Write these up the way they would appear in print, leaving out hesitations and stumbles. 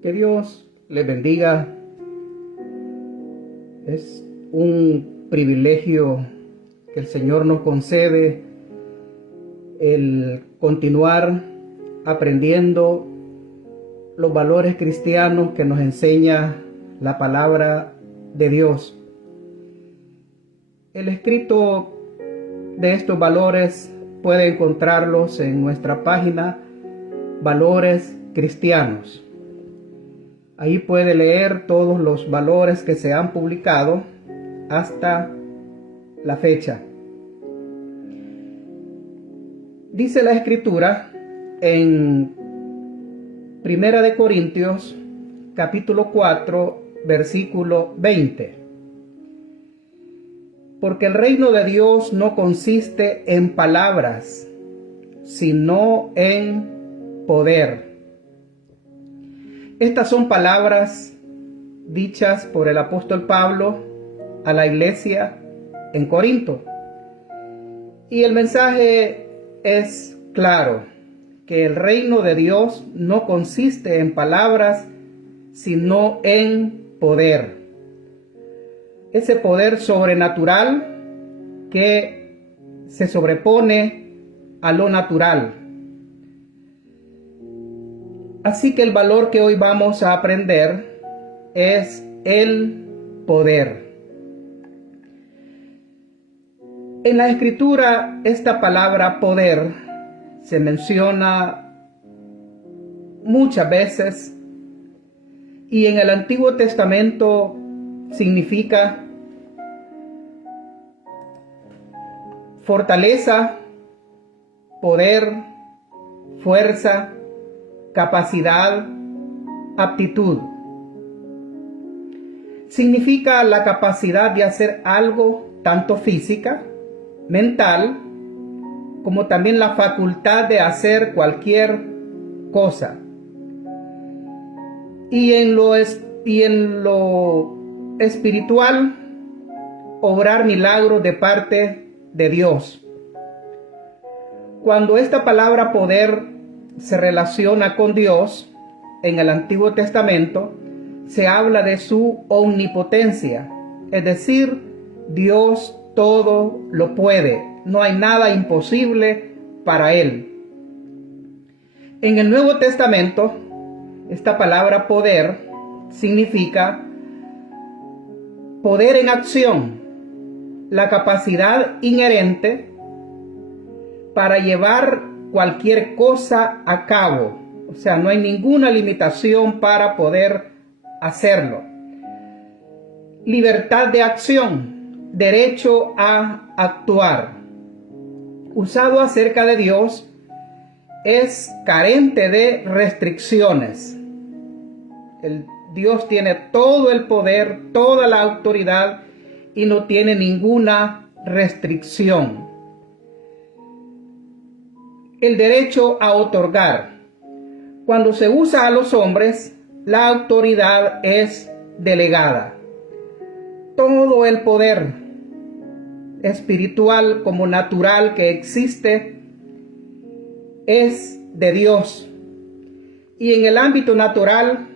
Que Dios les bendiga. Es un privilegio que el Señor nos concede el continuar aprendiendo los valores cristianos que nos enseña la palabra de Dios. El escrito de estos valores puede encontrarlos en nuestra página Valores Cristianos. Ahí puede leer todos los valores que se han publicado hasta la fecha. Dice la Escritura en 1 de Corintios, capítulo 4, versículo 20. Porque el reino de Dios no consiste en palabras, sino en poder. Estas son palabras dichas por el apóstol Pablo a la iglesia en Corinto. Y el mensaje es claro, que el reino de Dios no consiste en palabras, sino en poder. Ese poder sobrenatural que se sobrepone a lo natural. Así que el valor que hoy vamos a aprender es el poder. En la Escritura, esta palabra poder se menciona muchas veces y en el Antiguo Testamento significa fortaleza, poder, fuerza, capacidad, aptitud. Significa la capacidad de hacer algo tanto física, mental, como también la facultad de hacer cualquier cosa. Y en lo espiritual, obrar milagros de parte de Dios. Cuando esta palabra poder se relaciona con Dios en el Antiguo Testamento, se habla de su omnipotencia, es decir, Dios todo lo puede, no hay nada imposible para Él. En el Nuevo Testamento, esta palabra poder significa poder en acción, la capacidad inherente para llevar cualquier cosa a cabo. O sea, no hay ninguna limitación para poder hacerlo. Libertad de acción, derecho a actuar. Usado acerca de Dios, es carente de restricciones. Dios tiene todo el poder, toda la autoridad y no tiene ninguna restricción. El derecho a otorgar. Cuando se usa a los hombres, la autoridad es delegada. Todo el poder espiritual como natural que existe es de Dios. Y en el ámbito natural,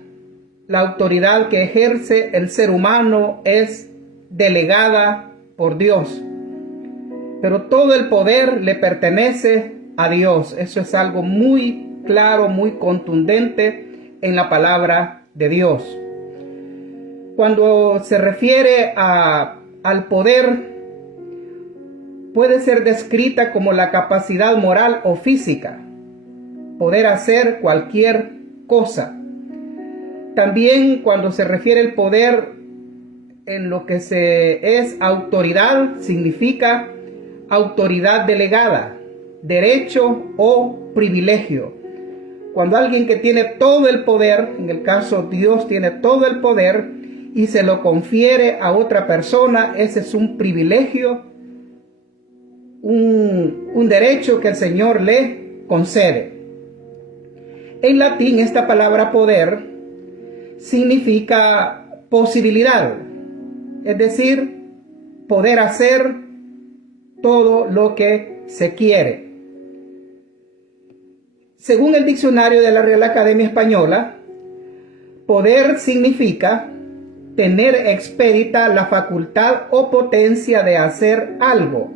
la autoridad que ejerce el ser humano es delegada por Dios. Pero todo el poder le pertenece a Dios. Eso es algo muy claro, muy contundente en la palabra de Dios. Cuando se refiere al poder, puede ser descrita como la capacidad moral o física, poder hacer cualquier cosa. También cuando se refiere el poder en lo que es autoridad, significa autoridad delegada, derecho o privilegio. Cuando alguien que tiene todo el poder, en el caso Dios tiene todo el poder y se lo confiere a otra persona, ese es un privilegio, un derecho que el Señor le concede. En latín, esta palabra poder significa posibilidad, es decir, poder hacer todo lo que se quiere. Según el diccionario de la Real Academia Española, Poder significa tener expedita la facultad o potencia de hacer algo,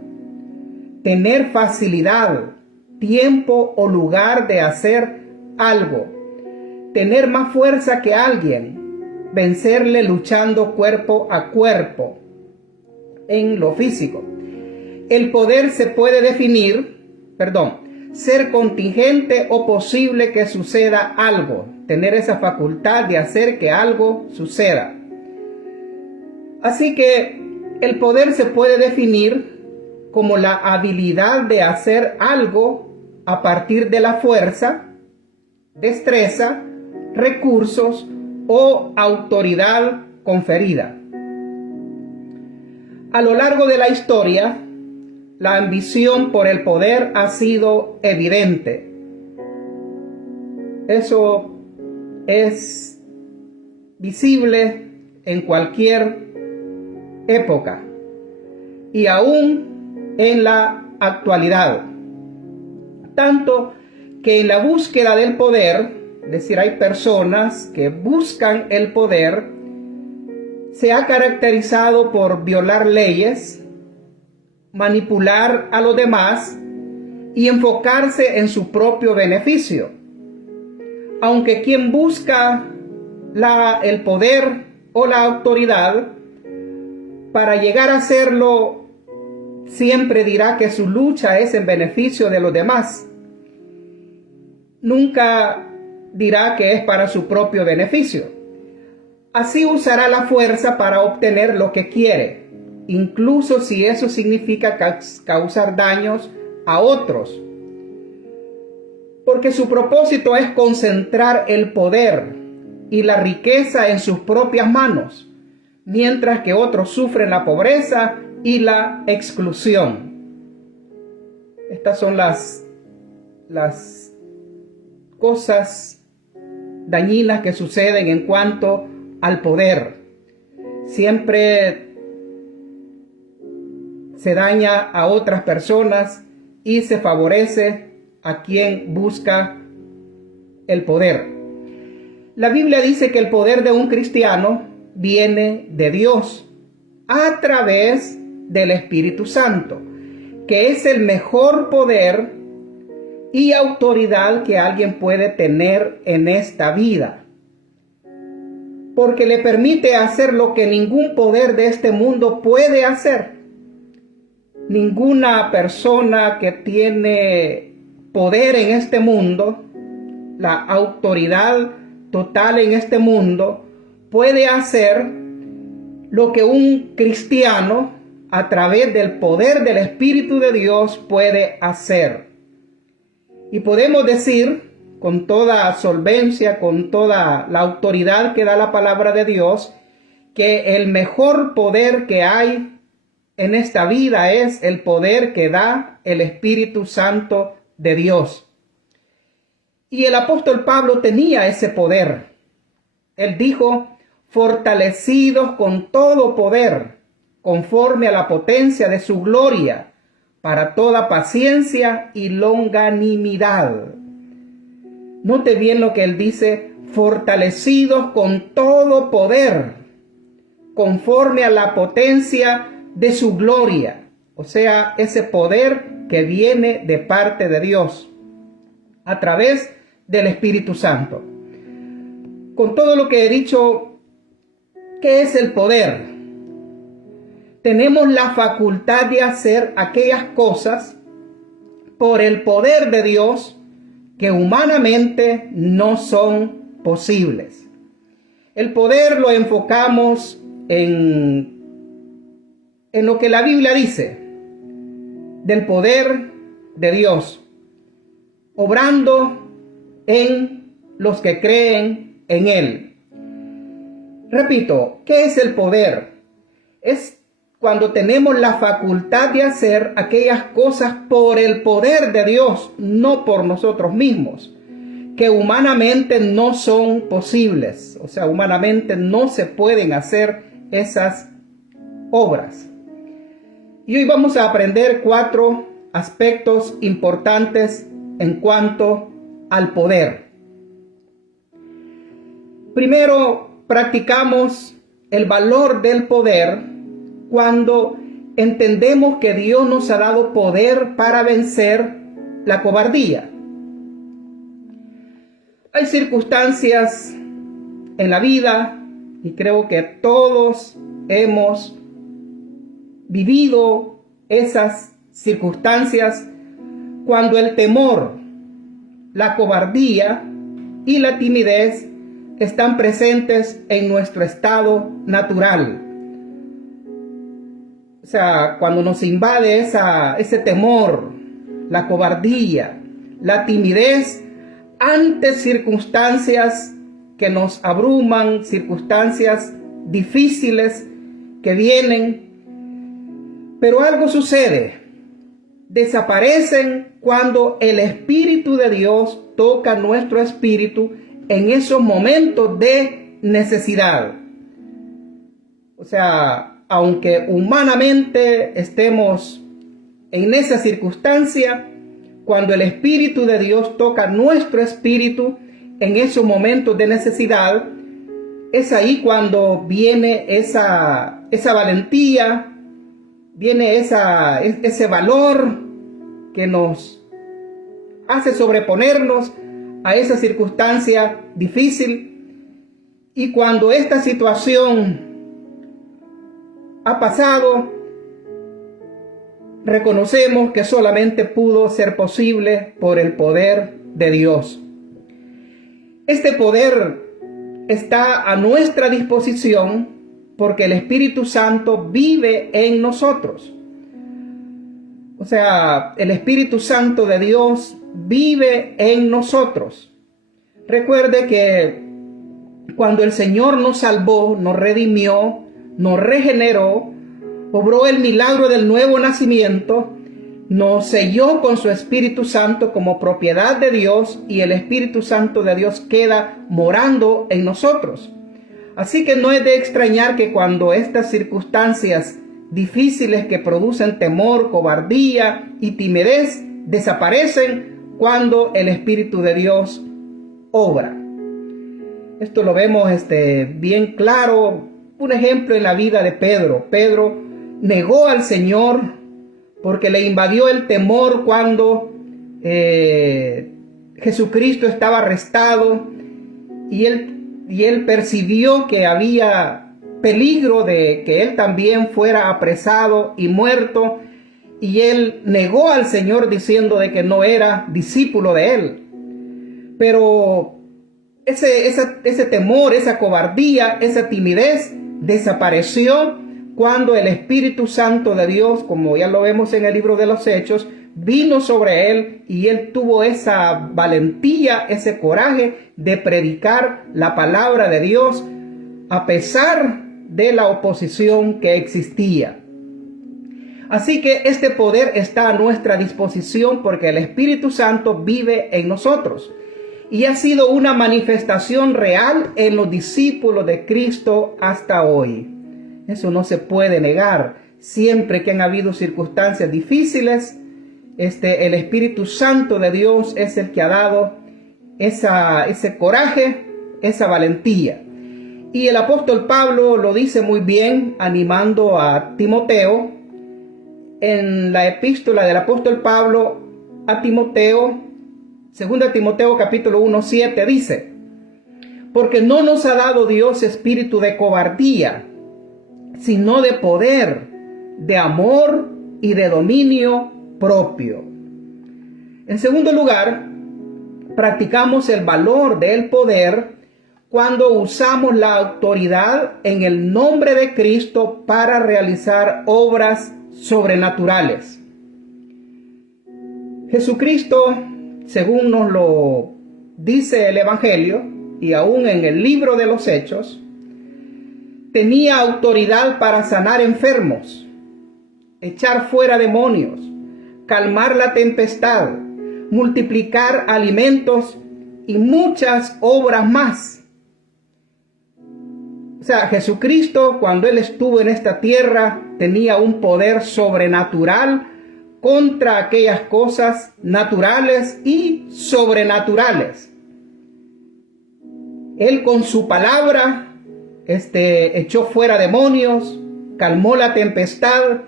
tener facilidad, tiempo o lugar de hacer algo, tener más fuerza que alguien, vencerle luchando cuerpo a cuerpo en lo físico. El poder se puede ser contingente o posible que suceda algo, tener esa facultad de hacer que algo suceda. Así que el poder se puede definir como la habilidad de hacer algo a partir de la fuerza, destreza, recursos o autoridad conferida. A lo largo de la historia, la ambición por el poder ha sido evidente. Eso es visible en cualquier época y aún en la actualidad. Tanto que en la búsqueda del poder, es decir, hay personas que buscan el poder, se ha caracterizado por violar leyes, manipular a los demás y enfocarse en su propio beneficio. Aunque quien busca el poder o la autoridad, para llegar a hacerlo, siempre dirá que su lucha es en beneficio de los demás. Nunca dirá que es para su propio beneficio. Así usará la fuerza para obtener lo que quiere, incluso si eso significa causar daños a otros. Porque su propósito es concentrar el poder y la riqueza en sus propias manos, mientras que otros sufren la pobreza y la exclusión. Estas son las cosas dañinas que suceden en cuanto al poder. Siempre se daña a otras personas y se favorece a quien busca el poder. La Biblia dice que el poder de un cristiano viene de Dios a través del Espíritu Santo, que es el mejor poder y autoridad que alguien puede tener en esta vida, porque le permite hacer lo que ningún poder de este mundo puede hacer. Ninguna persona que tiene poder en este mundo, la autoridad total en este mundo, puede hacer lo que un cristiano, a través del poder del Espíritu de Dios, puede hacer. Y podemos decir con toda solvencia, con toda la autoridad que da la palabra de Dios, que el mejor poder que hay en esta vida es el poder que da el Espíritu Santo de Dios. Y el apóstol Pablo tenía ese poder. Él dijo: fortalecidos con todo poder, conforme a la potencia de su gloria, para toda paciencia y longanimidad. Note bien lo que él dice: fortalecidos con todo poder, conforme a la potencia de su gloria. O sea, ese poder que viene de parte de Dios, a través del Espíritu Santo. Con todo lo que he dicho, ¿qué es el poder? Tenemos la facultad de hacer aquellas cosas por el poder de Dios que humanamente no son posibles. El poder lo enfocamos en lo que la Biblia dice del poder de Dios, obrando en los que creen en Él. Repito, ¿qué es el poder? Es cuando tenemos la facultad de hacer aquellas cosas por el poder de Dios, no por nosotros mismos, que humanamente no son posibles. O sea, humanamente no se pueden hacer esas obras. Y hoy vamos a aprender 4 aspectos importantes en cuanto al poder. Primero, practicamos el valor del poder cuando entendemos que Dios nos ha dado poder para vencer la cobardía. Hay circunstancias en la vida, y creo que todos hemos vivido esas circunstancias, cuando el temor, la cobardía y la timidez están presentes en nuestro estado natural. O sea, cuando nos invade ese temor, la cobardía, la timidez ante circunstancias que nos abruman, circunstancias difíciles que vienen. Pero algo sucede. Desaparecen cuando el Espíritu de Dios toca nuestro espíritu en esos momentos de necesidad. O sea, aunque humanamente estemos en esa circunstancia, cuando el Espíritu de Dios toca nuestro espíritu en esos momentos de necesidad, es ahí cuando viene esa valentía, viene ese valor que nos hace sobreponernos a esa circunstancia difícil. Y cuando esta situación ha pasado, reconocemos que solamente pudo ser posible por el poder de Dios. Este poder está a nuestra disposición porque el Espíritu Santo vive en nosotros. O sea, el Espíritu Santo de Dios vive en nosotros. Recuerde que cuando el Señor nos salvó, nos redimió, nos regeneró, obró el milagro del nuevo nacimiento, nos selló con su Espíritu Santo como propiedad de Dios, y el Espíritu Santo de Dios queda morando en nosotros. Así que no es de extrañar que cuando estas circunstancias difíciles que producen temor, cobardía y timidez desaparecen cuando el Espíritu de Dios obra. Esto lo vemos bien claro. Un ejemplo en la vida de Pedro. Pedro negó al Señor porque le invadió el temor cuando Jesucristo estaba arrestado, y él percibió que había peligro de que él también fuera apresado y muerto, y él negó al Señor diciendo de que no era discípulo de él. Pero ese temor, esa cobardía, esa timidez desapareció cuando el Espíritu Santo de Dios, como ya lo vemos en el libro de los Hechos, vino sobre él, y él tuvo esa valentía, ese coraje de predicar la palabra de Dios a pesar de la oposición que existía. Así que este poder está a nuestra disposición porque el Espíritu Santo vive en nosotros, y ha sido una manifestación real en los discípulos de Cristo hasta hoy. Eso no se puede negar. Siempre que han habido circunstancias difíciles, el Espíritu Santo de Dios es el que ha dado ese coraje, esa valentía. Y el apóstol Pablo lo dice muy bien, animando a Timoteo. En la epístola del apóstol Pablo a Timoteo, 2 Timoteo capítulo 1:7 dice: porque no nos ha dado Dios espíritu de cobardía, sino de poder, de amor y de dominio propio. En segundo lugar, practicamos el valor del poder cuando usamos la autoridad en el nombre de Cristo para realizar obras sobrenaturales. Jesucristo, según nos lo dice el Evangelio y aún en el libro de los Hechos, tenía autoridad para sanar enfermos, echar fuera demonios, calmar la tempestad, multiplicar alimentos y muchas obras más. O sea, Jesucristo, cuando Él estuvo en esta tierra, tenía un poder sobrenatural contra aquellas cosas naturales y sobrenaturales. Él con su palabra echó fuera demonios, calmó la tempestad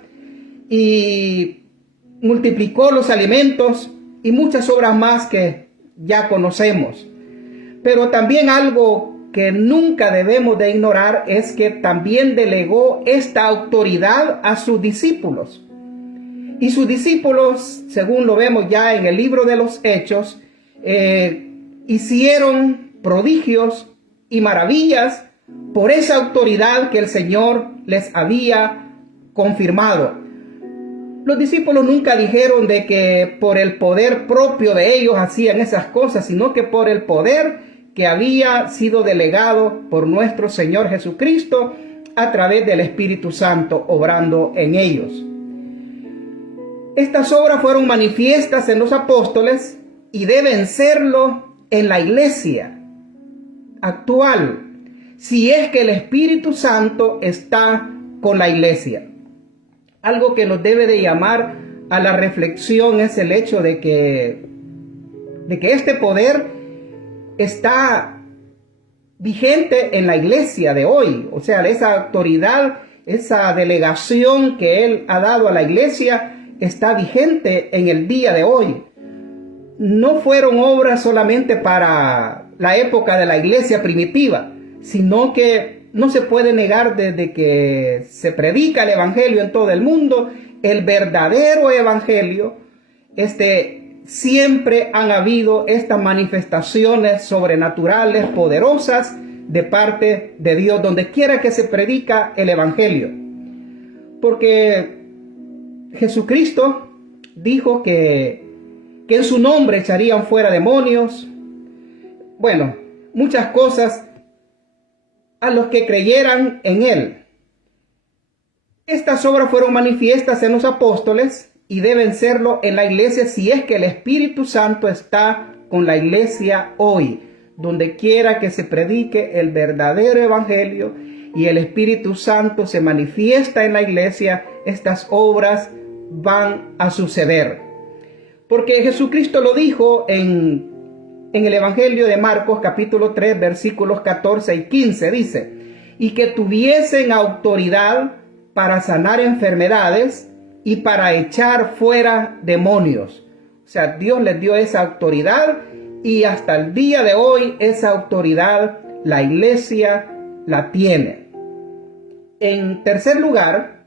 y multiplicó los alimentos y muchas obras más que ya conocemos. Pero también algo que nunca debemos de ignorar es que también delegó esta autoridad a sus discípulos. Y sus discípulos, según lo vemos ya en el libro de los Hechos, hicieron prodigios y maravillas por esa autoridad que el Señor les había confirmado. Los discípulos nunca dijeron de que por el poder propio de ellos hacían esas cosas, sino que por el poder que había sido delegado por nuestro Señor Jesucristo a través del Espíritu Santo obrando en ellos. Estas obras fueron manifiestas en los apóstoles y deben serlo en la iglesia actual, si es que el Espíritu Santo está con la iglesia. Algo que nos debe de llamar a la reflexión es el hecho de que este poder está vigente en la iglesia de hoy. O sea, esa autoridad, esa delegación que Él ha dado a la iglesia está vigente en el día de hoy. No fueron obras solamente para la época de la iglesia primitiva, sino que no se puede negar desde que se predica el evangelio en todo el mundo, el verdadero evangelio, siempre han habido estas manifestaciones sobrenaturales, poderosas, de parte de Dios, donde quiera que se predica el evangelio. Porque Jesucristo dijo que en su nombre echarían fuera demonios. Bueno, muchas cosas a los que creyeran en Él. Estas obras fueron manifiestas en los apóstoles y deben serlo en la iglesia si es que el Espíritu Santo está con la iglesia hoy. Donde quiera que se predique el verdadero evangelio y el Espíritu Santo se manifiesta en la iglesia, estas obras van a suceder. Porque Jesucristo lo dijo en el Evangelio de Marcos capítulo 3 versículos 14 y 15, dice: y que tuviesen autoridad para sanar enfermedades y para echar fuera demonios. O sea, Dios les dio esa autoridad y hasta el día de hoy esa autoridad la iglesia la tiene. En tercer lugar,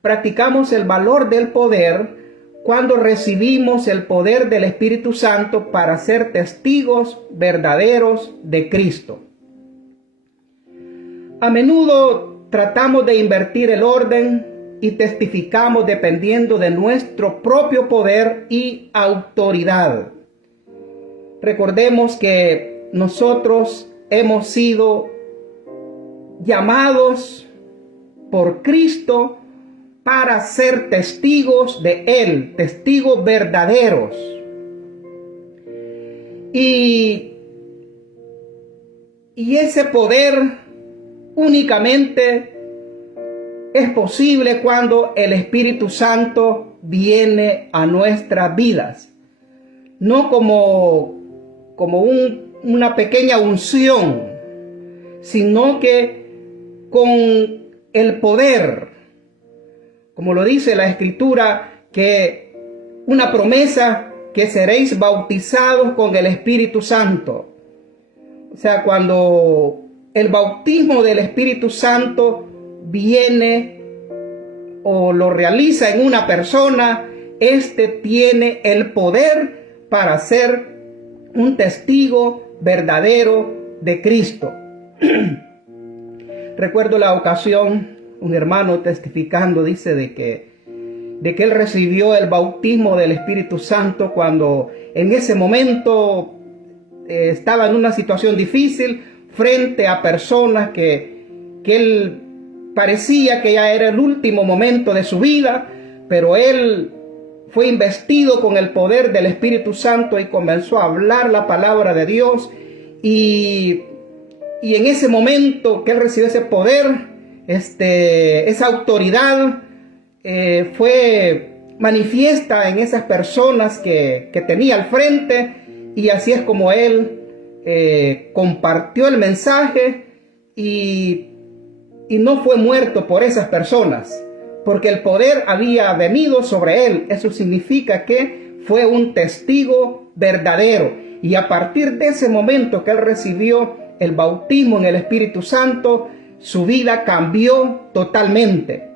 practicamos el valor del poder cuando recibimos el poder del Espíritu Santo para ser testigos verdaderos de Cristo. A menudo tratamos de invertir el orden y testificamos dependiendo de nuestro propio poder y autoridad. Recordemos que nosotros hemos sido llamados por Cristo para ser testigos de Él, testigos verdaderos. Y ese poder únicamente es posible cuando el Espíritu Santo viene a nuestras vidas. No como una pequeña unción, sino que con el poder. Como lo dice la Escritura, que una promesa que seréis bautizados con el Espíritu Santo. O sea, cuando el bautismo del Espíritu Santo viene o lo realiza en una persona, tiene el poder para ser un testigo verdadero de Cristo. Recuerdo la ocasión, un hermano testificando, dice de que él recibió el bautismo del Espíritu Santo cuando en ese momento estaba en una situación difícil frente a personas que él parecía que ya era el último momento de su vida, pero él fue investido con el poder del Espíritu Santo y comenzó a hablar la palabra de Dios, y en ese momento que él recibió ese poder, esa autoridad fue manifiesta en esas personas que tenía al frente, y así es como él compartió el mensaje y no fue muerto por esas personas, porque el poder había venido sobre él. Eso significa que fue un testigo verdadero. Y a partir de ese momento que él recibió el bautismo en el Espíritu Santo, su vida cambió totalmente.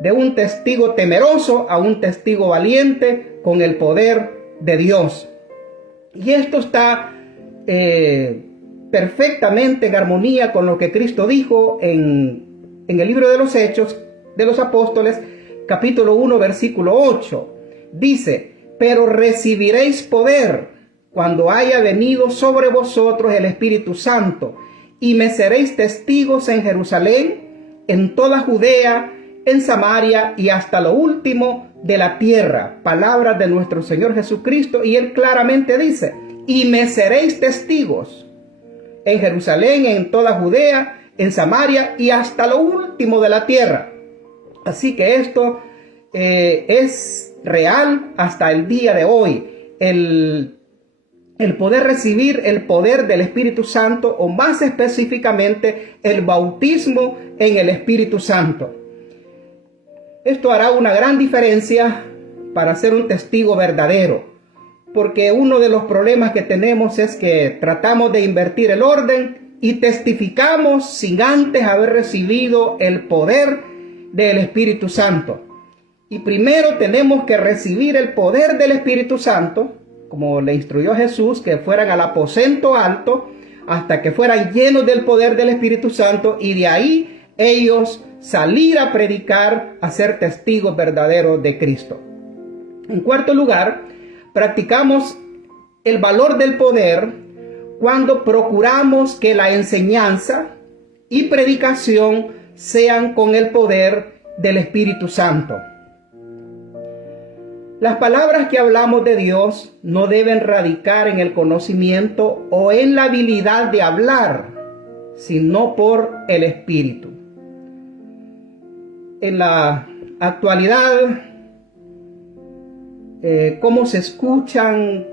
De un testigo temeroso a un testigo valiente con el poder de Dios. Y esto está perfectamente en armonía con lo que Cristo dijo en el libro de los Hechos de los Apóstoles, capítulo 1, versículo 8. Dice: pero recibiréis poder cuando haya venido sobre vosotros el Espíritu Santo, y me seréis testigos en Jerusalén, en toda Judea, en Samaria y hasta lo último de la tierra. Palabras de nuestro Señor Jesucristo, y él claramente dice: y me seréis testigos en Jerusalén, en toda Judea, en Samaria y hasta lo último de la tierra. Así que esto es real hasta el día de hoy. El poder recibir el poder del Espíritu Santo, o más específicamente el bautismo en el Espíritu Santo. Esto hará una gran diferencia para ser un testigo verdadero, porque uno de los problemas que tenemos es que tratamos de invertir el orden y testificamos sin antes haber recibido el poder del Espíritu Santo. Y primero tenemos que recibir el poder del Espíritu Santo, como le instruyó Jesús, que fueran al aposento alto hasta que fueran llenos del poder del Espíritu Santo, y de ahí ellos salir a predicar, a ser testigos verdaderos de Cristo. En cuarto lugar, practicamos el valor del poder cuando procuramos que la enseñanza y predicación sean con el poder del Espíritu Santo. Las palabras que hablamos de Dios no deben radicar en el conocimiento o en la habilidad de hablar, sino por el Espíritu. En la actualidad, cómo se escuchan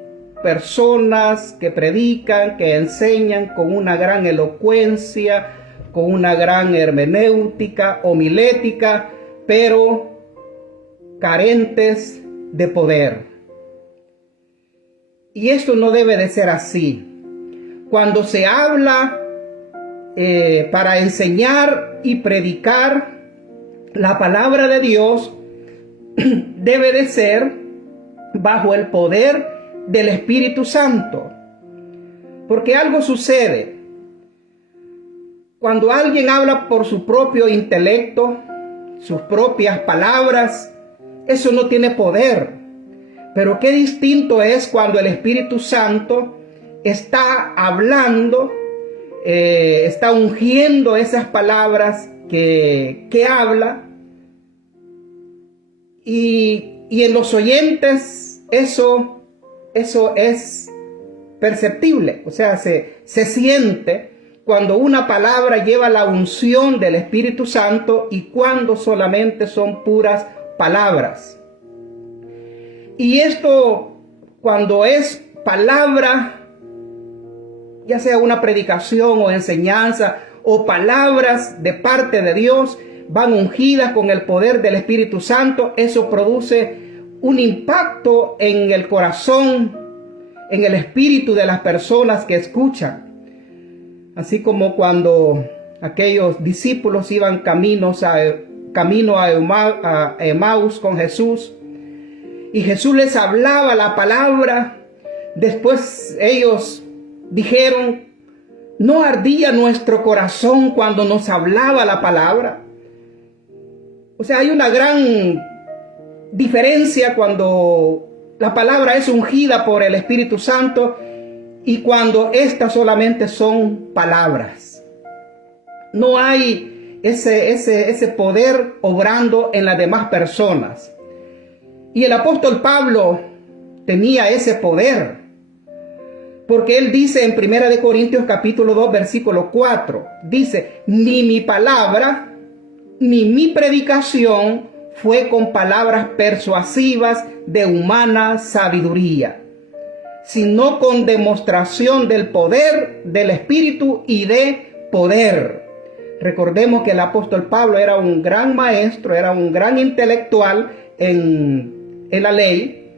personas que predican, que enseñan con una gran elocuencia, con una gran hermenéutica, homilética, pero carentes de poder. Y esto no debe de ser así. Cuando se habla para enseñar y predicar la palabra de Dios, debe de ser bajo el poder del Espíritu Santo. Porque algo sucede. Cuando alguien habla por su propio intelecto, sus propias palabras, eso no tiene poder. Pero qué distinto es cuando el Espíritu Santo está hablando, está ungiendo esas palabras que habla, y en los oyentes eso es perceptible. O sea, se siente cuando una palabra lleva la unción del Espíritu Santo y cuando solamente son puras palabras. Y esto, cuando es palabra, ya sea una predicación o enseñanza o palabras de parte de Dios, van ungidas con el poder del Espíritu Santo, eso produce un impacto en el corazón, en el espíritu de las personas que escuchan. Así como cuando aquellos discípulos iban camino a Emaús con Jesús, y Jesús les hablaba la palabra. Después ellos dijeron: ¿no ardía nuestro corazón cuando nos hablaba la palabra? O sea, hay una gran diferencia cuando la palabra es ungida por el Espíritu Santo y cuando estas solamente son palabras. No hay ese poder obrando en las demás personas. Y el apóstol Pablo tenía ese poder, porque él dice en 1 Corintios capítulo 2 versículo 4, dice: ni mi palabra ni mi predicación fue con palabras persuasivas de humana sabiduría, sino con demostración del poder del Espíritu y de poder. Recordemos que el apóstol Pablo era un gran maestro, era un gran intelectual en la ley,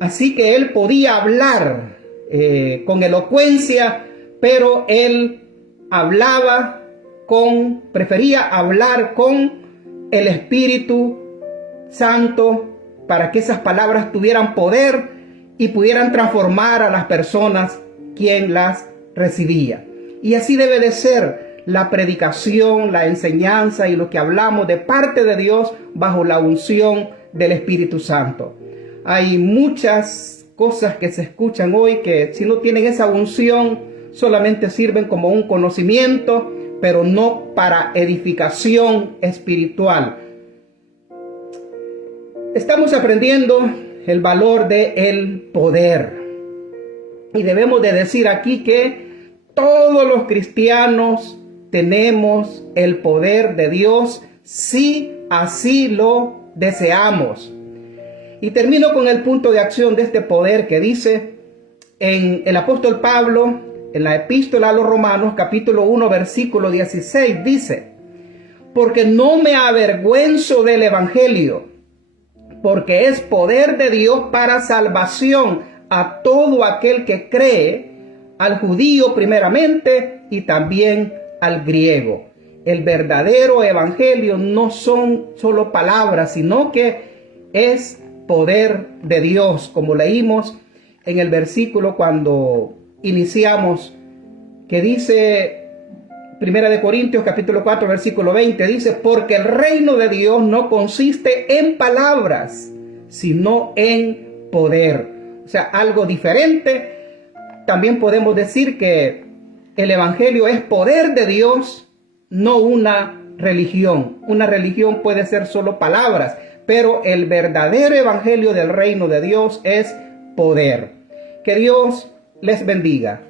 así que él podía hablar con elocuencia, pero él prefería hablar con el Espíritu Santo para que esas palabras tuvieran poder y pudieran transformar a las personas quien las recibía. Y así debe de ser la predicación, la enseñanza y lo que hablamos de parte de Dios bajo la unción del Espíritu Santo. Hay muchas cosas que se escuchan hoy que si no tienen esa unción solamente sirven como un conocimiento, pero no para edificación espiritual. Estamos aprendiendo el valor del poder. Y debemos de decir aquí que todos los cristianos tenemos el poder de Dios si así lo deseamos. Y termino con el punto de acción de este poder que dice en el apóstol Pablo, en la epístola a los Romanos, capítulo 1, versículo 16, dice: porque no me avergüenzo del evangelio, porque es poder de Dios para salvación a todo aquel que cree, al judío primeramente y también al griego. El verdadero evangelio no son solo palabras, sino que es poder de Dios, como leímos en el versículo cuando iniciamos, que dice 1 Corintios capítulo 4 versículo 20, dice: porque el reino de Dios no consiste en palabras, sino en poder. O sea, algo diferente. También podemos decir que el evangelio es poder de Dios, no una religión. Una religión puede ser solo palabras, pero el verdadero evangelio del reino de Dios es poder. Que Dios les bendiga.